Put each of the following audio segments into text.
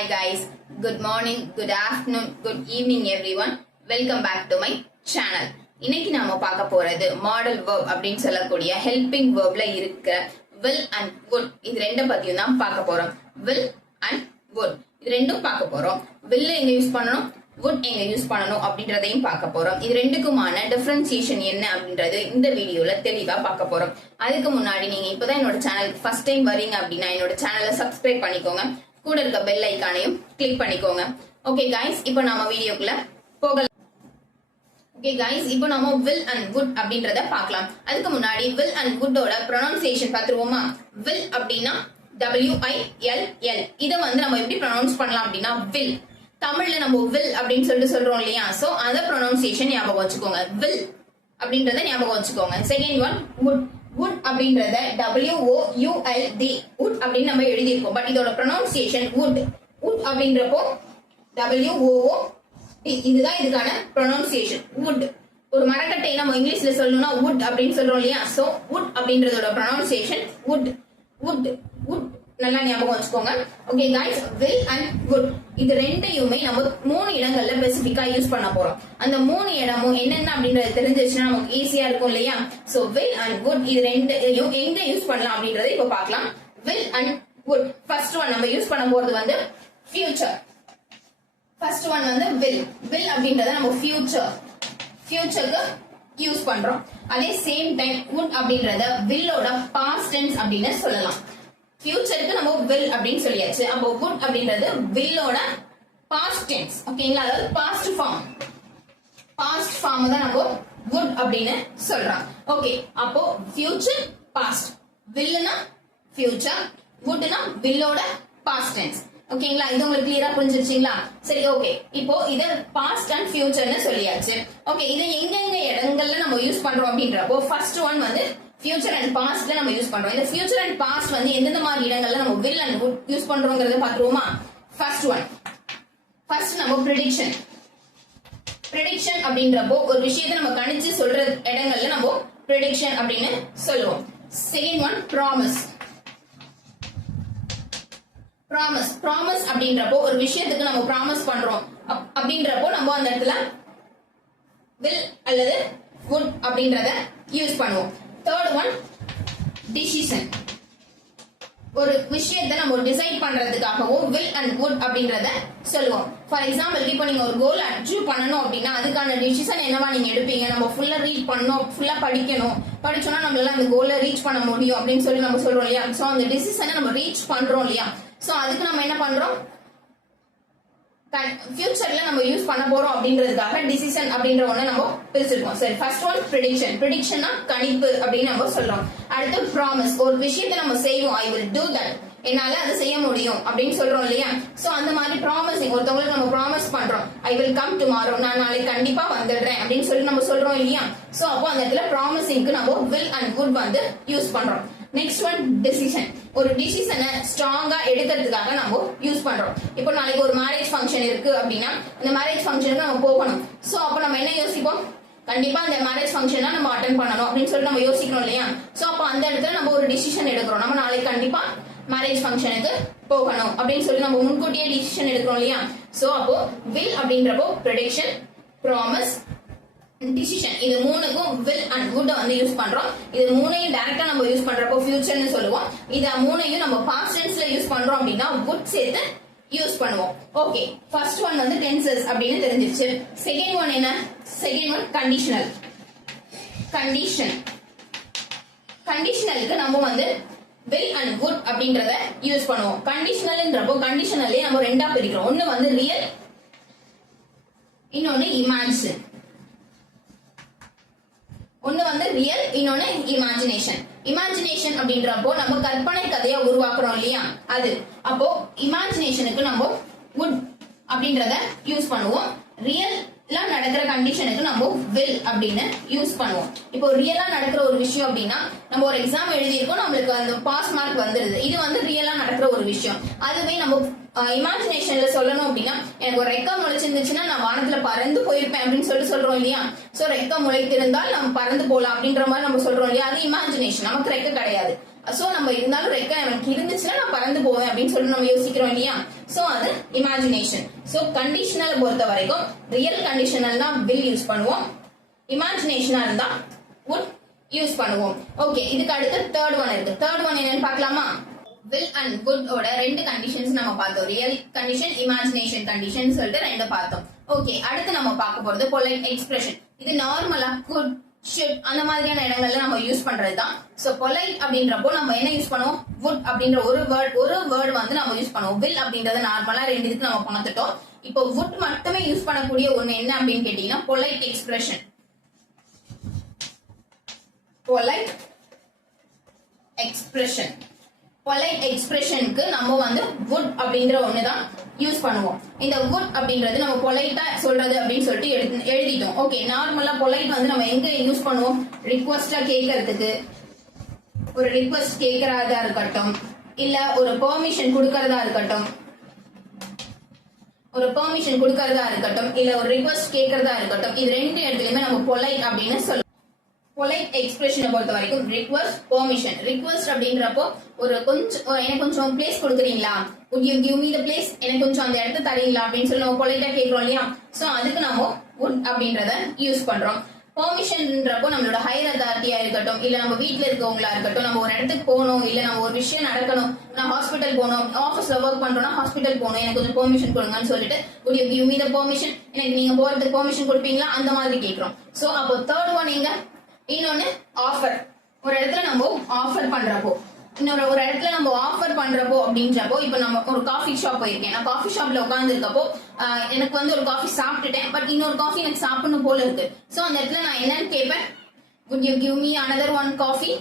Hi guys, good morning, good afternoon, good evening everyone. Welcome back to my channel. இன்னைக்கு நாம பார்க்க போறது model verb அப்படின்னு சொல்லக்கூடிய helping verbல இருக்க will and would இது ரெண்டும் பத்தியும் தான் பார்க்க போறோம். will and would இது ரெண்டும் பார்க்க போறோம். will எங்க யூஸ் பண்ணணும், would எங்க யூஸ் பண்ணணும் அப்படின்றதையும் பார்க்க போறோம். இது ரெண்டுக்குமான டிஃபரன்சியேஷன் என்ன அப்படின்றது இந்த வீடியோல தெளிவா பார்க்க போறோம். அதுக்கு முன்னாடி நீங்க இப்பதான் என்னோட சேனலுக்கு ஃபர்ஸ்ட் டைம் வரீங்க அப்படின்னா என்னோட சேனலை சப்ஸ்கிரைப் பண்ணிக்கோங்க. கூட இருக்க பெல் ஐகானையும் கிளிக் பண்ணிக்கோங்க. ஓகே गाइस, இப்போ நாம வீடியோக்குள்ள போகலாம். ஓகே गाइस, இப்போ நாம will and would அப்படின்றத பார்க்கலாம். அதுக்கு முன்னாடி will and wood ஓட pronunciation பாத்துருவோமா? will அப்படினா W I L L. இத வந்து நம்ம எப்படி pronounce பண்ணலாம் அப்படினா will. தமிழ்ல நம்ம will அப்படினு சொல்றோம் இல்லையா? சோ அத pronunciation ஞாபகம் வச்சுக்கோங்க. will அப்படின்றத ஞாபகம் வச்சுக்கோங்க. Second one would. wood அப்படின்றத WOULD wood அப்படின்னு நம்ம எழுதி இருக்கோம். பட் இதோட pronunciation wood. wood அப்படின்றப்போ WOOD. இதுதான் இதுக்கான pronunciation wood. ஒரு மரக்கட்டை நம்ம இங்கிலீஷ்ல சொல்லணும்னா wood அப்படின்னு சொல்றோம் இல்லையா? So wood அப்படின்றதோட pronunciation wood. wood wood நல்லா ஞாபகம் வச்சுக்கோங்க. Okay guys, will and would இது ரெண்டையுமே நம்ம மூணு இடங்கள்ல ஸ்பெசிஃபிக்கா யூஸ் பண்ண போறோம். அந்த மூணு இடமும் என்னென்ன அப்படின்றது தெரிஞ்சிச்சுன்னா நமக்கு ஈஸியா இருக்கும் இல்லையா? சோ will and would இது ரெண்டையும் எங்க யூஸ் பண்ணலாம் அப்படின்றத இப்ப பார்க்கலாம். will and would first one நம்ம யூஸ் பண்ண போறது வந்து future. ஃபர்ஸ்ட் ஒன் வந்து will அப்படின்றத நம்ம ஃபியூச்சருக்கு யூஸ் பண்றோம். அதே சேம் டைம் would அப்படின்றத willோட past tense அப்படின்னு சொல்லலாம். ஃபியூச்சருக்கு நம்ம will அப்படின்னு சொல்லியாச்சு. அப்போ would அப்படின்றது willோட past tense. ஓகேங்களா? அதாவது past form தான் நம்ம would அப்படின்னு சொல்றோம். ஓகே, அப்போ future past, willனா future, woodனா willோட past tense. ஓகேங்களா? இது உங்களுக்கு கிளியரா புரிஞ்சிருச்சுங்களா? சரி, ஓகே. இப்போ இத past and futureனு சொல்லியாச்சு. ஓகே, இது எங்கெங்க இடங்கள்ல நம்ம யூஸ் பண்றோம் அப்படின்றப்போ ஃபர்ஸ்ட் ஒன் வந்து future and pastல நம்ம யூஸ் பண்றோம். இந்த future and past வந்து எந்தெந்த மாதிரி இடங்கள்ல நம்ம will and would யூஸ் பண்றோம்ங்கறத பாத்துருவோமா? ஃபர்ஸ்ட் ஒன், ஃபர்ஸ்ட் நம்ம prediction அப்படின்றப்போ ஒரு விஷயத்தை நம்ம கணிச்சு சொல்ற இடங்கள்ல நம்ம prediction அப்படின்னு சொல்லுவோம். செகண்ட் ஒன் promise அப்படின்றப்போ ஒரு விஷயத்துக்கு நம்ம ப்ராமிஸ் பண்றோம் அப்படின்றப்போ நம்ம அந்த இடத்துல will அல்லது would அப்படின்றத யூஸ் பண்ணுவோம். Third one decision. ஒரு விஷயத்தை நம்ம டிசைட் பண்றதுக்காகவும் will and would அப்படின்றத சொல்லுவோம். ஃபார் எக்ஸாம்பிள், இப்போ நீங்க ஒரு கோல் அச்சீவ் பண்ணணும் அப்படின்னா அதுக்கான டிசிஷன் என்னவா நீங்க எடுப்பீங்க? நம்ம ஃபுல்லா ரீட் பண்ணணும், ஃபுல்லா படிச்சோம்னா நம்மளால அந்த கோலை ரீச் பண்ண முடியும் அப்படின்னு சொல்லி நம்ம சொல்றோம் இல்லையா? சோ அந்த டிசிஷனை நம்ம ரீச் பண்றோம் இல்லையா? சோ அதுக்கு நம்ம என்ன பண்றோம்? ஃபியூச்சர்ல நம்ம யூஸ் பண்ண போறோம் அப்படின்றதுக்காக டிசிஷன் அப்படின்ற ஒண்ணு நம்ம பிரிச்சிருக்கோம். சரி, ஃபர்ஸ்ட் ஒன் ப்ரெடிக்ஷன்னா கணிப்பு அப்படின்னு நம்ம சொல்றோம். அடுத்து ப்ராமிஸ், ஒரு விஷயத்தை நம்ம செய்வோம், ஐ வில் டூ தட், என்னால அதை செய்ய முடியும் அப்படின்னு சொல்றோம் இல்லையா? சோ அந்த மாதிரி ப்ராமிசிங், ஒருத்தவங்களுக்கு நம்ம ப்ராமிஸ் பண்றோம், ஐ வில் கம் டுமாரோ, நான் நாளைக்கு கண்டிப்பா வந்துடுறேன் அப்படின்னு சொல்லி நம்ம சொல்றோம் இல்லையா? சோ அப்போ அந்த இடத்துல ப்ராமிசிங்க்கு நம்ம will and would வந்து யூஸ் பண்றோம். நெக்ஸ்ட் ஒன் டெசிஷன், ஒரு டிசிஷனை ஸ்ட்ராங்கா எடுக்கிறதுக்காக நம்ம யூஸ் பண்றோம். இப்போ நாளைக்கு ஒரு மேரேஜ் ஃபங்க்ஷன் இருக்கு அப்படின்னா அந்த மேரேஜ் ஃபங்க்ஷனுக்கு நம்ம போகணும். சோ அப்போ நம்ம என்ன யோசிப்போம்? கண்டிப்பா அந்த மேரேஜ் ஃபங்க்ஷனை நம்ம அட்டென்ட் பண்ணணும் அப்படின்னு சொல்லி நம்ம யோசிக்கிறோம் இல்லையா? சோ அப்போ அந்த இடத்துல நம்ம ஒரு டிசிஷன் எடுக்கிறோம், நம்ம நாளைக்கு கண்டிப்பா மேரேஜ் ஃபங்க்ஷனுக்கு போகணும் அப்படின்னு சொல்லி நம்ம முன்கூட்டியே டிசிஷன் எடுக்கிறோம் இல்லையா? சோ அப்போ will அப்படின்றப்போ ப்ரெடிக்ஷன், ப்ராமிஸ், டிசிஷன், இது மூணுக்கும் will and would வந்து யூஸ் பண்றோம். இது மூணையும் டைரக்டா நம்ம யூஸ் பண்றப்போ ஃபியூச்சர்னு சொல்லுவோம். இத மூணையும் நம்ம பாஸ்ட் டென்ஸ்ல யூஸ் பண்றோம் அப்படின்னா would சேர்த்து யூஸ் பண்ணுவோம். ஓகே, ஃபர்ஸ்ட் ஒன் வந்து டென்சஸ் அப்படின்னு தெரிஞ்சிருச்சு. செகண்ட் ஒன் என்ன? செகண்ட் ஒன் கண்டிஷனலுக்கு நம்ம வந்து will and would அப்படின்றத யூஸ் பண்ணுவோம். கண்டிஷனல்ன்றப்போ கண்டிஷனல்லே நம்ம ரெண்டா பிரிக்கிறோம். ஒன்னு வந்து ரியல், இன்னொன்னு இமேஜின். ஒன்னு வந்து ரியல், இன்னொன்னு இமேஜினேஷன். இமேஜினேஷன் அப்படின்றப்போ நம்ம கற்பனை கதையா உருவாக்குறோம் இல்லையா? அது அப்போ இமேஜினேஷனுக்கு நம்ம would அப்படின்றத யூஸ் பண்ணுவோம். ரியலா நடக்கிற கண்டிஷனுக்கு நம்ம will அப்படின்னு யூஸ் பண்ணுவோம். இப்போ ரியலா நடக்கிற ஒரு விஷயம் அப்படின்னா நம்ம ஒரு எக்ஸாம் எழுதியிருக்கோம், நம்மளுக்கு அந்த பாஸ் மார்க் வந்துருது, இது வந்து ரியலா நடக்கிற ஒரு விஷயம். அதுவே நம்ம இமேஜினேஷன்ல சொல்லணும் அப்படின்னா எனக்கு ஒரு ரெக்கா முளைச்சிருந்துச்சுன்னா நான் வானத்துல பறந்து போயிருப்பேன் அப்படின்னு சொல்றோம் இல்லையா? சோ ரெக்கா முளைத்திருந்தால் நம்ம பறந்து போலாம் அப்படின்ற மாதிரி நம்ம சொல்றோம் இல்லையா? அது இமேஜினேஷன், நமக்கு ரெக்க கிடையாது. சோ நம்ம இருந்தாலும் ரெக்க எனக்கு இருந்துச்சுன்னா நான் பறந்து போவேன் அப்படின்னு சொல்லி நம்ம யோசிக்கிறோம் இல்லையா. சோ அது இமேஜினேஷன். சோ கண்டிஷனல் பொறுத்த வரைக்கும் ரியல் கண்டிஷனல் தான் will யூஸ் பண்ணுவோம், இமேஜினேஷனா இருந்தா would யூஸ் பண்ணுவோம். ஓகே, இதுக்கு அடுத்து தேர்ட் ஒன் இருக்கு. தேர்ட் ஒன் என்னன்னு பார்க்கலாமா. will and would ஓட ரெண்டு கண்டிஷன்ஸ் நம்ம பார்த்தோம், ரியல் கண்டிஷன், இமேஜினேஷன் கண்டிஷன் சொல்லிட்டு ரெண்டு பார்த்தோம். ஓகே, அடுத்து நம்ம பார்க்க போறது பொலைட் எக்ஸ்பிரஷன். இது நார்மலா could, should அந்த மாதிரியான இடங்கள்ல நம்ம யூஸ் பண்றதுதான். சோ பொலைட் அப்படின்றப்போ நம்ம என்ன யூஸ் பண்ணுவோம், would அப்படின்ற ஒரு வேர்ட் வந்து நம்ம யூஸ் பண்ணுவோம். will அப்படின்றத நார்மலா ரெண்டு இதுக்கு நம்ம பார்த்துட்டோம். இப்போ would மட்டுமே யூஸ் பண்ணக்கூடிய ஒண்ணு என்ன அப்படின்னு கேட்டீங்கன்னா polite expression. Polite expression, polite எக்ஸ்பிரஷனுக்கு நம்ம வந்து would அப்படின்ற ஒண்ணுதான் யூஸ் பண்ணுவோம். இந்த would அப்படின்றது நம்ம பொலைட்டா சொல்றது அப்படின்னு சொல்லிட்டு எழுதிட்டோம். ஓகே, நார்மலா பொலைட் வந்து நம்ம எங்க யூஸ் பண்ணுவோம், ரிக்வெஸ்டா கேட்கறதுக்கு, ஒரு ரிக்வெஸ்ட் கேட்கறதா இருக்கட்டும், இல்ல ஒரு பெர்மிஷன் கொடுக்கறதா இருக்கட்டும், இல்ல ஒரு ரிக்வெஸ்ட் கேட்கறதா இருக்கட்டும், இது ரெண்டு இடத்துலயுமே நம்ம பொலைட் அப்படின்னு சொல்லுவோம். பொலைட் எக்ஸ்பிரஷனை பொறுத்த வரைக்கும் ரிக்வெஸ்ட், பெர்மிஷன். ரிக்வெஸ்ட் அப்படின்றப்போ ஒரு எனக்கு கொஞ்சம் பிளேஸ் கொடுக்குறீங்களா, would you give me the place, எனக்கு கொஞ்சம் அந்த இடத்த தரீங்களா அப்படின்னு சொல்லி நம்ம பொலைட்டா கேட்கிறோம் இல்லையா. சோ அதுக்கு நம்ம would அப்படின்றத யூஸ் பண்றோம். பெர்மிஷன்ன்றப்போ நம்மளோட ஹையர் அத்தாரிட்டியா இருக்கட்டும், இல்ல நம்ம வீட்டுல இருக்கவங்களா இருக்கட்டும், நம்ம ஒரு இடத்துக்கு போகணும், இல்ல நம்ம ஒரு விஷயம் நடக்கணும், நான் ஹாஸ்பிட்டல் போகணும், ஆபீஸ்ல ஒர்க் பண்றோம்னா ஹாஸ்பிட்டல் போகணும், எனக்கு கொஞ்சம் பெர்மிஷன் கொடுங்கன்னு சொல்லிட்டு would you give me the permission, எனக்கு நீங்க போறதுக்கு பெர்மிஷன் கொடுப்பீங்களா, அந்த மாதிரி கேட்கிறோம். சோ அப்போ தேர்ட் ஒன் எங்க, இன்னொன்னு ஆஃபர். ஒரு இடத்துல நம்ம ஆஃபர் பண்றப்போ, ஒரு இடத்துல நம்ம ஆஃபர் பண்றப்போ அப்படின்றப்போ, இப்ப நம்ம ஒரு காஃபி ஷாப் போயிருக்கேன், நான் காஃபி ஷாப்ல உட்கார்ந்து இருக்கப்போ எனக்கு வந்து ஒரு காஃபி சாப்பிட்டுட்டேன், பட் இன்னொரு காஃபி எனக்கு சாப்பிடணும் போல இருக்கு. சோ அந்த இடத்துல நான் என்னன்னு கேட்பேன், would you give me another one coffee.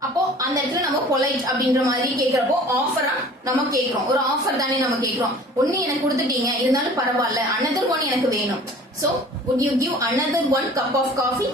அப்போ அந்த இடத்துல நம்ம பொலைட் அப்படின்ற மாதிரி கேட்கிறப்போ ஆஃபரா நம்ம கேட்கிறோம், ஒரு ஆஃபர் தானே நம்ம கேட்கிறோம். ஒன்னு எனக்கு கொடுத்துட்டீங்க, இருந்தாலும் பரவாயில்ல, another one எனக்கு வேணும். So would you give another one cup of coffee,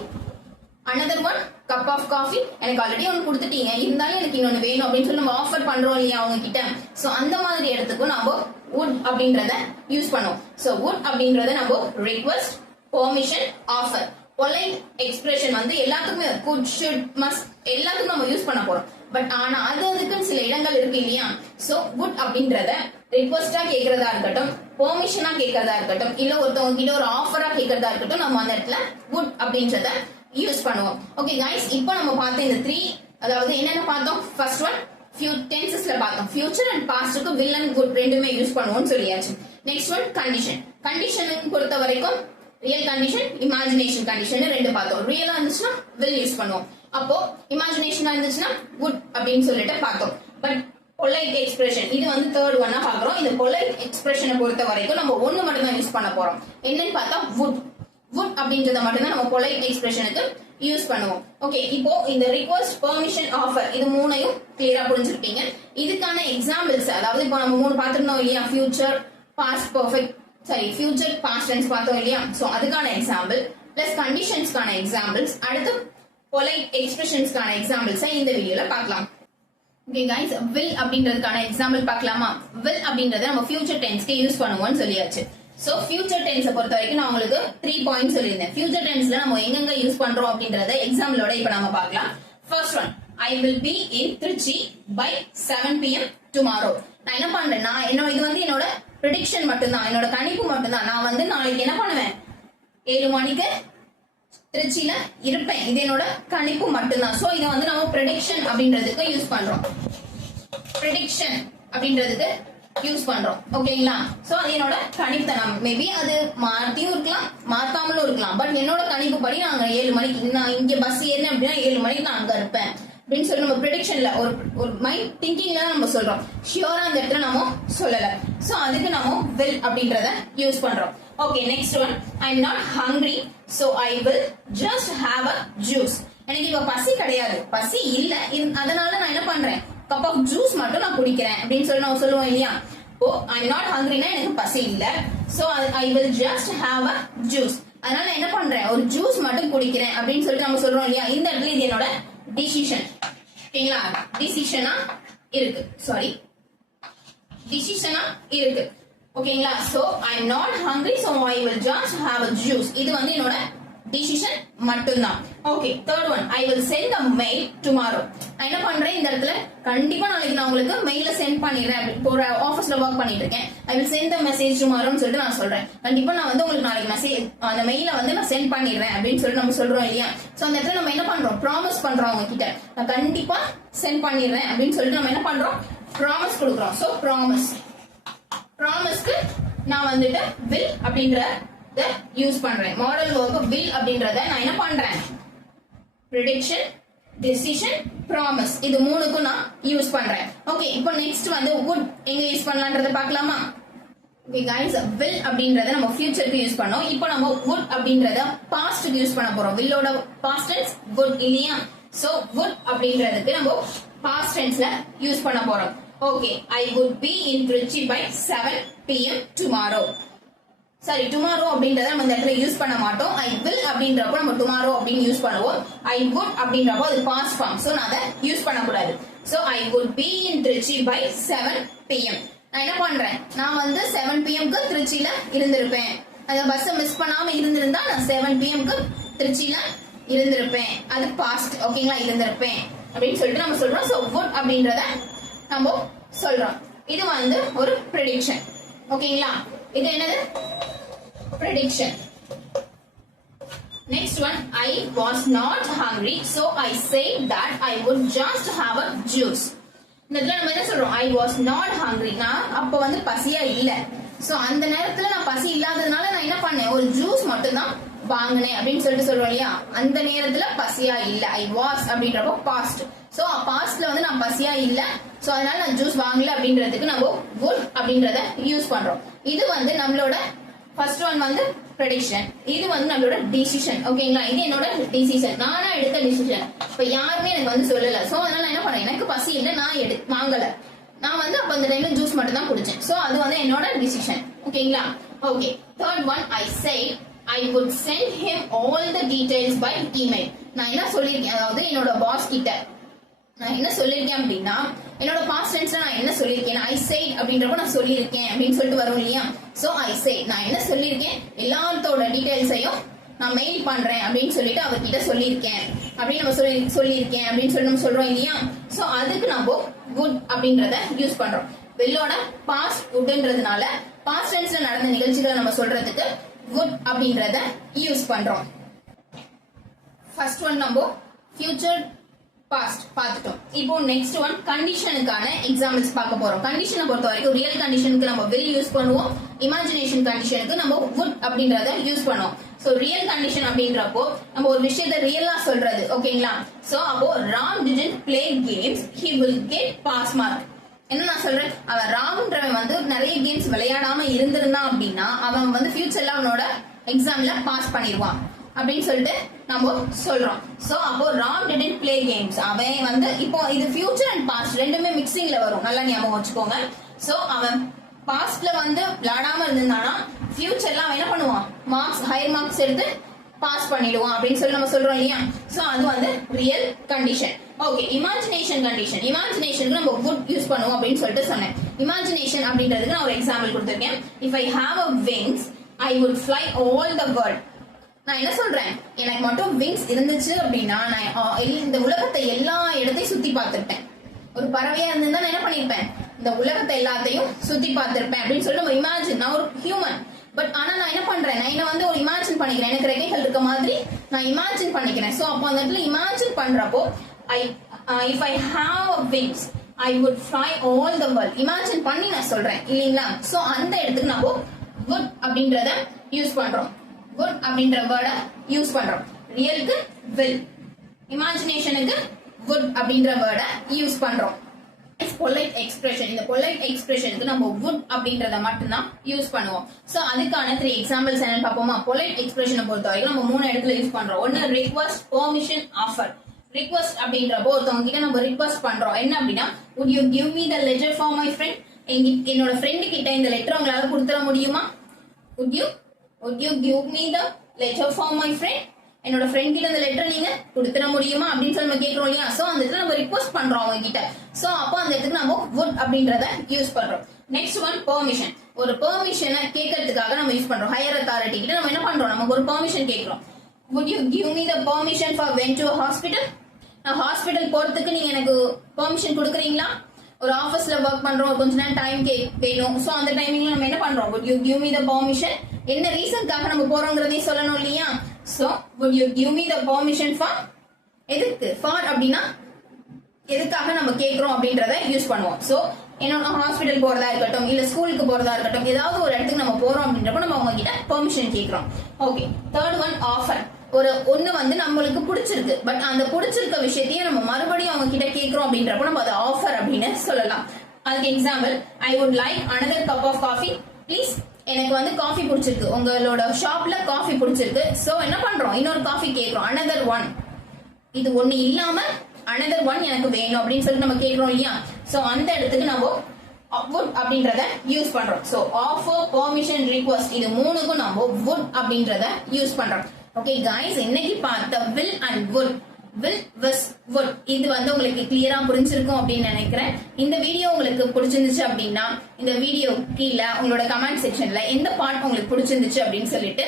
another one cup of coffee, எனக்கு ஆல்ரெடி ஒன்னு கொடுத்துட்டீங்க, இருந்தாலும் எனக்கு இன்னொன்னு வேணும் அப்படின்னு சொல்லி நம்ம ஆஃபர் பண்றோம் இல்லையா அவங்க கிட்ட. சோ அந்த மாதிரி இடத்துக்கும் நம்ம would அப்படின்றத யூஸ் பண்ணுவோம். சோ would அப்படின்றத நம்ம request, permission, offer. Polite expression வந்து எல்லாத்துக்குமே could, should, must எல்லாத்துக்கும் நம்ம யூஸ் பண்ண போறோம். பட் ஆனா அதுக்குன்னு சில இடங்கள் இருக்கு இல்லையா. சோ would அப்படின்றத ரிக்வெஸ்டா கேட்கறதா இருக்கட்டும், பெர்மிஷனா கேட்கறதா இருக்கட்டும், இல்ல ஒருத்தவங்க கிட்ட ஒரு ஆஃபரா கேட்கறதா இருக்கட்டும், நம்ம அந்த இடத்துல would அப்படின்றத யூஸ் பண்ணுவோம். ஓகே गाइस, இப்போ நம்ம பார்த்த இந்த 3, அதாவது என்னென்ன பார்த்தோம், ஃபர்ஸ்ட் ஒன் டென்சஸ்ல பார்த்தோம், ஃபியூச்சர் அண்ட் பாஸ்ட்க்கு will and would ரெண்டுமே யூஸ் பண்ணுவோம்னு சொல்லியாச்சு. Next one condition. கண்டிஷனுக்கு பொறுத்த வரைக்கும் ரியல் கண்டிஷன், இமேஜினேஷன் கண்டிஷன் ரெண்டு பார்த்தோம். ரியலா இருந்துச்சுன்னா will யூஸ் பண்ணுவோம், அப்போ இமேஜினேஷனா இருந்துச்சுன்னா would அப்படின்னு சொல்லிட்டு பார்த்தோம். பட் பொலைட் எக்ஸ்பிரஷன் இது வந்து தேர்ட் ஒன்னா பாக்குறோம். இந்த பொலைட் எக்ஸ்பிரஷனை பொறுத்த வரைக்கும் நம்ம ஒண்ணு மட்டும் தான் யூஸ் பண்ண போறோம். என்னன்னு பார்த்தா would அப்படின்றத மட்டும் தான் நம்ம பொலைட் எக்ஸ்பிரஷனுக்கு யூஸ் பண்ணுவோம். ஓகே, இப்போ இந்த ரிக்வெஸ்ட், பெர்மிஷன், ஆஃபர் இது மூணையும் கிளியரா புரிஞ்சிருப்பீங்க. இதுக்கான எக்ஸாம்பிள்ஸ், அதாவது இப்போ நம்ம 3 பார்த்திருந்தோம் இல்லையா, future, past perfect, future, past tense பார்த்தோம் இல்லையா. சோ அதுக்கான எக்ஸாம்பிள் பிளஸ் கண்டிஷன்ஸ்க்கான எக்ஸாம்பிள்ஸ், அடுத்து பொலைட் எக்ஸ்பிரஷன்ஸ்க்கான எக்ஸாம்பிள்ஸ் இந்த வீடியோல பார்க்கலாம். ஓகே गाइस, will அப்படின்றதுக்கான எக்ஸாம்பிள் பார்க்கலாமா. will அப்படின்றத நம்ம ஃபியூச்சர் டென்ஸ்க்கு யூஸ் பண்ணுவோம்னு சொல்லியாச்சு. சோ ஃபியூச்சர் டென்ஸை பொறுத்த வரைக்கும் நான் உங்களுக்கு 3 பாயிண்ட்ஸ் சொல்லியிருந்தேன். ஃபியூச்சர் டென்ஸ்ல நம்ம எங்கெங்க யூஸ் பண்றோம் அப்படின்றத எக்ஸாம்பிளோட இப்ப நம்ம பார்க்கலாம். First one, I will be in Trichy by 7 PM tomorrow. நான் என்ன பண்றேன்னா, இது வந்து என்னோட ப்ரெடிக்ஷன் மட்டும்தான், என்னோட கணிப்பு மட்டும்தான். நான் வந்து நாளைக்கு என்ன பண்ணுவேன், 7 மணிக்கு திருச்சியில இருப்பேன், இது என்னோட கணிப்பு மட்டும்தான். சோ இதை வந்து நம்ம ப்ரெடிக்ஷன் அப்படின்றதுக்கு யூஸ் பண்றோம், ப்ரெடிக்ஷன் அப்படின்றதுக்கு யூஸ் பண்றோம். ஓகேங்களா. சோ அது என்னோட கணிப்புத்தனம், மேபி அது மாத்தியும் இருக்கலாம், மாத்தாமலும் இருக்கலாம். பட் என்னோட கணிப்பு படி நாங்க 7 மணிக்கு, நான் இங்க பஸ் ஏறினேன் அப்படின்னா 7 மணிக்கு நான் அங்க இருப்பேன் அப்படின்னு சொல்லி நம்ம ப்ரெடிக்ஷன்ல ஒரு மைண்ட் திங்கிங்ல நம்ம சொல்றோம், ஷியோரா அந்த இடத்துல நம்ம சொல்லல. சோ அதுக்கு நம்ம will அப்படின்றத யூஸ் பண்றோம். Okay, next one, I am not hungry so I will just have a juice. எனக்கு இப்ப பசி கிடையாது, பசி இல்ல, அதனால நான் என்ன பண்றேன், கப் ஆஃப் ஜூஸ் மட்டும் நான் குடிக்கிறேன் அப்படின்னு சொல்லி நம்ம சொல்லுவோம் இல்லையா. ஓ, ஐ எம் நாட் ஹங்கிரினா எனக்கு பசி இல்ல, so I will just have a juice, அதனால என்ன பண்றேன், ஒரு ஜூஸ் மட்டும் குடிக்கிறேன் அப்படின்னு சொல்லிட்டு நம்ம சொல்றோம் இல்லையா. இந்த இடத்துல இது என்னோட டிசிஷன். ஓகேங்களா, டிசிஷனா இருக்கு, சாரி டிசிஷனா இருக்கு. ஓகேங்களா. So I am not hungry so I will just have a juice, இது வந்து என்னோட டிசிஷன் மட்டும்தான். Okay, third one, I will send a mail tomorrow. நான் என்ன பண்றேன் இந்த இடத்துல, கண்டிப்பா நாளைக்கு நான் உங்களுக்கு மெயில சென்ட் பண்ணிடுறேன். இப்போ ஒரு ஆபீஸ்ல ஒர்க் பண்ணிட்டு இருக்கேன், I will send the message டுமாரோன்னு சொல்லிட்டு நான் சொல்றேன். கண்டிப்பா நான் வந்து உங்களுக்கு நாளைக்கு மெசேஜ் அந்த மெயில வந்து நான் சென்ட் பண்ணிடுறேன் அப்படின்னு சொல்லிட்டு நம்ம சொல்றோம் இல்லையா. சோ அந்த இடத்துல நம்ம என்ன பண்றோம், ப்ராமிஸ் பண்றோம் அவங்க கிட்ட, நான் கண்டிப்பா சென்ட் பண்ணிடுறேன் அப்படின்னு சொல்லிட்டு நம்ம என்ன பண்றோம், ப்ராமிஸ் கொடுக்குறோம். சோ ப்ராமிஸ்க்கு நான் வந்துட்டு வில் அப்படின்ற யூஸ் பண்றேன். மாடல் வேர்ப் வில் அப்படின்றத நான் என்ன பண்றேன், prediction, decision, promise இது மூணுக்கும் நான் யூஸ் பண்றேன். ஓகே, இப்போ நெக்ஸ்ட் வந்து would எங்க யூஸ் பண்ணலாம்ன்றத பார்க்கலாமா. ஓகே गाइस, will அப்படின்றத நம்ம ஃபியூச்சருக்கு யூஸ் பண்ணோம். இப்போ நம்ம would அப்படின்றத பாஸ்ட்க்கு யூஸ் பண்ண போறோம். willோட past tense would இல்லையா. சோ would அப்படின்றதுக்கு நம்ம past tenseல யூஸ் பண்ண போறோம். Okay, I would be in Trichy by 7 PM tomorrow. சரி, டுமாரோ அப்படின்றத நம்ம இந்த இடத்துல யூஸ் பண்ண மாட்டோம். ஐ வில் அப்படின்றப்போ நம்ம டுமாரோ அப்படின்னு யூஸ் பண்ணுவோம். ஐ வுட் அப்படின்றப்போ அது பாஸ்ட் ஃபார்ம், சோ நான் அதை யூஸ் பண்ணக்கூடாது. So I would be in Trichy by 7 PM. நான் என்ன பண்றேன், நான் வந்து 7 PMக்கு திருச்சியில இருந்திருப்பேன். அந்த பஸ் மிஸ் பண்ணாம இருந்திருந்தா நான் 7 PMக்கு திருச்சியில இருந்திருப்பேன். அது பாஸ்ட், ஓகேங்களா, இருந்திருப்பேன் அப்படின்னு சொல்லிட்டு நம்ம சொல்றோம். சோ வுட் அப்படின்றத நம்ம சொல்றோம். இது வந்து ஒரு ப்ரெடிக்ஷன், ஓகேங்களா. இது என்னது, prediction. Next one, I was not hungry, so I said that I would just have a juice. இந்த இடத்துல நம்ம என்ன சொல்றோம், I was not hungry, நான் அப்ப வந்து பசியா இல்ல. சோ அந்த நேரத்துல நான் பசி இல்லாததுனால நான் என்ன பண்ணேன், ஒரு ஜூஸ் மட்டும் தான் வாங்கினேன் அப்படின்னு சொல்லிட்டு சொல்றோம் இல்லையா. அந்த நேரத்துல பசியா இல்ல, I was அப்படின்றப்போ past. சோ பாஸ்ட்ல வந்து நான் பசியா இல்ல, சோ அதனால நான் ஜூஸ் வாங்கல அப்படின்றதுக்கு நம்ம would அப்படின்றத யூஸ் பண்றோம். இது வந்து நம்மளோட ஃபர்ஸ்ட் ஒன் வந்து ப்ரெடிக்ஷன், இது வந்து நம்மளோட டிசிஷன், ஓகேங்களா. இது என்னோட டிசிஷன், நானா எடுத்த டிசிஷன். இப்ப யாருமே எனக்கு வந்து சொல்லல, சோ அதனால நான் என்ன பண்ணேன், எனக்கு பசி இல்ல, நான் வாங்கல, நான் வந்து அப்ப அந்த டைம்ல ஜூஸ் மட்டும் தான் குடிச்சேன். சோ அது வந்து என்னோட டிசிஷன், ஓகேங்களா. Okay, third one, I said I would send him all the details by email. நான் என்ன சொல்லிருக்கேன், அதாவது என்னோட பாஸ் கிட்ட நான் என்ன சொல்லிருக்கேன் அப்படின்னா, என்னோட பாஸ்ட் டென்ஸ்ல நான் என்ன சொல்லிருக்கேன், ஐ said அப்படின்றப்ப நான் சொல்லிருக்கேன் அப்படின்னு சொல்லிட்டு வரும் இல்லையா. சோ ஐ said, நான் என்ன சொல்லிருக்கேன், எல்லாத்தோட டீடைல்ஸையும் நான் மெயில் பண்றேன் அப்படின்னு சொல்லிட்டு அவர்கிட்ட சொல்லியிருக்கேன் அப்படின்னு நம்ம சொல்லியிருக்கேன் அப்படின்னு சொல்லி நம்ம சொல்றோம் இல்லையா. சோ அதுக்கு நம்ம would அப்படின்றத யூஸ் பண்றோம். வெள்ளோட பாஸ்ட் வுட்ன்றதுனால பாஸ்ட் டென்ஸ்ல நடந்த நிகழ்ச்சிகளை நம்ம சொல்றதுக்கு would அப்படின்றத யூஸ் பண்றோம். ஃபர்ஸ்ட் ஒன் நம்ம ஃபியூச்சர் பாஸ்ட் பார்த்துட்டோம். இப்போ நெக்ஸ்ட் ஒன் கண்டிஷனுக்கான எக்ஸாம்பிள்ஸ் பார்க்க போறோம். கண்டிஷனை பொறுத்த வரைக்கும் ரியல் கண்டிஷனுக்கு நம்ம will யூஸ் பண்ணுவோம், இமேஜினேஷன் கண்டிஷனுக்கு நம்ம would அப்படின்றத யூஸ் பண்ணுவோம். சோ ரியல் கண்டிஷன் அப்படின்றப்போ நம்ம ஒரு விஷயத்தை ரியலா சொல்றது, ஓகேங்களா. சோ அப்போ Ram didn't play games, he will get pass mark. என்ன நான் சொல்றேன், அவன் ராம்ன்றவன் வந்து நிறைய கேம்ஸ் விளையாடாம இருந்திருந்தான் அப்படின்னா அவன் வந்து ஃபியூச்சர்ல அவனோட எக்ஸாம்ல பாஸ் பண்ணிடுவான் அப்படின்னு சொல்லிட்டு நம்ம சொல்றோம். சோ அப்போ ராம் didn't play games, அவன் வந்து இப்போ இது ஃபியூச்சர் அண்ட் பாஸ்ட் ரெண்டுமே மிக்சிங்ல வரும், நல்லா ஞாபகம் வச்சுக்கோங்க. சோ அவன் பாஸ்ட்ல வந்து விளையாடாம இருந்தானா ஃபியூச்சர்ல அவன் என்ன பண்ணுவான், மார்க்ஸ் ஹையர் மார்க்ஸ் எடுத்து பாஸ் பண்ணிடுவான் அப்படின்னு சொல்லி நம்ம சொல்றோம் இல்லையா. சோ அது வந்து real condition. Okay, imagination condition, இமேஜினேஷனுக்கு நம்ம would யூஸ் பண்ணுவோம் அப்படின்னு சொல்லிட்டு சொன்னேன். இமேஜினேஷன் அப்படின்றதுக்கு நான் ஒரு எக்ஸாம்பிள் கொடுத்திருக்கேன். If I have a wings, I would fly all the world. நான் என்ன சொல்றேன், எனக்கு மட்டும் விங்ஸ் இருந்துச்சு அப்படின்னா நான் இந்த உலகத்தை எல்லா இடத்தையும் சுத்தி பார்த்திருப்பேன். ஒரு பறவையா இருந்தா நான் என்ன பண்ணிருப்பேன், இந்த உலகத்தை எல்லாத்தையும் சுத்தி பார்த்திருப்பேன் அப்படின்னு சொல்லி நம்ம இமேஜின், நான் ஒரு ஹியூமன், பட் ஆனா நான் என்ன பண்றேன், நான் என்ன வந்து ஒரு இமேஜின் பண்ணிக்கிறேன், எனக்கு ரெக்கைகள் இருக்க மாதிரி நான் இமேஜின் பண்ணிக்கிறேன். சோ அப்போ அந்த இடத்துல இமேஜின் பண்றப்போ if I have wings, I would fly all the world. Imagine பண்ணி நான் சொல்றேன் இல்லீங்களா. சோ அந்த இடத்துக்கு நம்ம would அப்படின்றத யூஸ் பண்றோம், would அப்படின்ற வேர்டை யூஸ் பண்றோம். ரியலுக்கு will, இமேஜினேஷனுக்கு would அப்படின்ற வேர்டை யூஸ் பண்றோம். பொலைட் எக்ஸ்பிரஷன், இந்த பொலைட் எக்ஸ்பிரஷனுக்கு நம்ம would அப்படின்றத மட்டும் தான் யூஸ் பண்ணுவோம். சோ அதுக்கான 3 எக்ஸாம்பிள்ஸ் என்னன்னு பாப்போமா. பொலைட் எக்ஸ்பிரஷனை பொறுத்த வரைக்கும் நம்ம 3 இடத்துல யூஸ் பண்றோம். ஒன்னு ரிக்வெஸ்ட், பெர்மிஷன், ஆஃபர். ரிக்வெஸ்ட் அப்படின்றப்போ ஒருத்தவங்க கிட்ட நம்ம ரிக்வெஸ்ட் பண்றோம், என்ன அப்படின்னா would you give me the letter for my friend, என்னோட ஃப்ரெண்ட் கிட்ட இந்த லெட்டர் உங்களால கொடுத்துட முடியுமா. would you give me the letter for my friend, என்னோட ஃப்ரெண்ட் கிட்ட இந்த லெட்டர் நீங்க கொடுத்துட முடியுமா அப்படின்னு சொல்லி நம்ம கேக்குறோம் இல்லையா. சோ அந்த இடத்துல நம்ம ரிக்வெஸ்ட் பண்றோம் அவங்க கிட்ட. சோ அப்போ அந்த இடத்துக்கு நம்ம would அப்படின்றத யூஸ் பண்றோம். Next one permission. ஒரு பெர்மிஷனை கேட்கறதுக்காக நம்ம யூஸ் பண்றோம். ஹையர் அத்தாரிட்டி கிட்ட நம்ம என்ன பண்றோம், நம்ம ஒரு பெர்மிஷன் கேட்கிறோம். would you give me the permission for went to a hospital? நான் ஹாஸ்பிட்டல் போறதுக்கு நீங்க எனக்கு பெர்மிஷன் கொடுக்குறீங்களா? ஒரு ஆபீஸ்ல ஒர்க் பண்றோம், கொஞ்ச நேரம் டைம் வேணும். சோ அந்த டைமிங்ல நம்ம என்ன பண்றோம்? would you give me the permission? என்ன ரீசன்க்காக நம்ம போறோம்ங்கறதையும் சொல்லணும் இல்லையா? So would you give me the permission for எதுக்கு? for அப்படின்னா எதுக்காக நம்ம கேக்குறோம் அப்படின்றத யூஸ் பண்ணுவோம். சோ என்னோட ஹாஸ்பிட்டல் போறதா இருக்கட்டும், இல்ல ஸ்கூலுக்கு போறதா இருக்கட்டும், ஏதாவது ஒரு இடத்துக்கு நம்ம போறோம் அப்படின்றப்ப நம்ம அவங்க கிட்ட பெர்மிஷன் கேக்குறோம். Okay, third one offer. ஒண்ணு வந்து நம்மளுக்கு பிடிச்சிருக்கு, பட் அந்த பிடிச்சிருக்க விஷயத்தையும் நம்ம மறுபடியும் அவங்க கிட்ட கேக்குறோம் அப்படின்றப்ப நம்ம அது ஆஃபர் அப்படின்னு சொல்லலாம். அதுக்கு example, I would like another cup of coffee please. எனக்கு வந்து காஃபி பிடிச்சிருக்கு, உங்களோட ஷாப்ல காஃபி பிடிச்சிருக்கு. சோ என்ன பண்றோம்? இன்னொரு காஃபி கேக்குறோம், another one. இது ஒண்ணு இல்லாம another one எனக்கு வேணும் அப்படின்னு சொல்லி நம்ம கேக்குறோம் இல்லையா? சோ அந்த இடத்துக்கு நம்ம would அப்படின்றத யூஸ் பண்றோம். சோ ஆஃபர், பெர்மிஷன், ரிக்வெஸ்ட், இது மூணுக்கும் நம்ம would அப்படின்றத யூஸ் பண்றோம். ஓகே காய்ஸ், இன்னைக்கு பார்த்த will and would, will vs would, இது வந்து உங்களுக்கு கிளியரா புரிஞ்சிருக்கும் அப்படின்னு நினைக்கிறேன். இந்த வீடியோ உங்களுக்கு பிடிச்சிருந்துச்சு அப்படின்னா இந்த வீடியோ கீழே உங்களோட கமெண்ட் செக்ஷன்ல எந்த பார்ட் உங்களுக்கு பிடிச்சிருந்துச்சு அப்படின்னு சொல்லிட்டு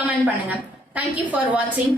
கமெண்ட் பண்ணுங்க. தேங்க்யூ ஃபார் வாட்சிங்.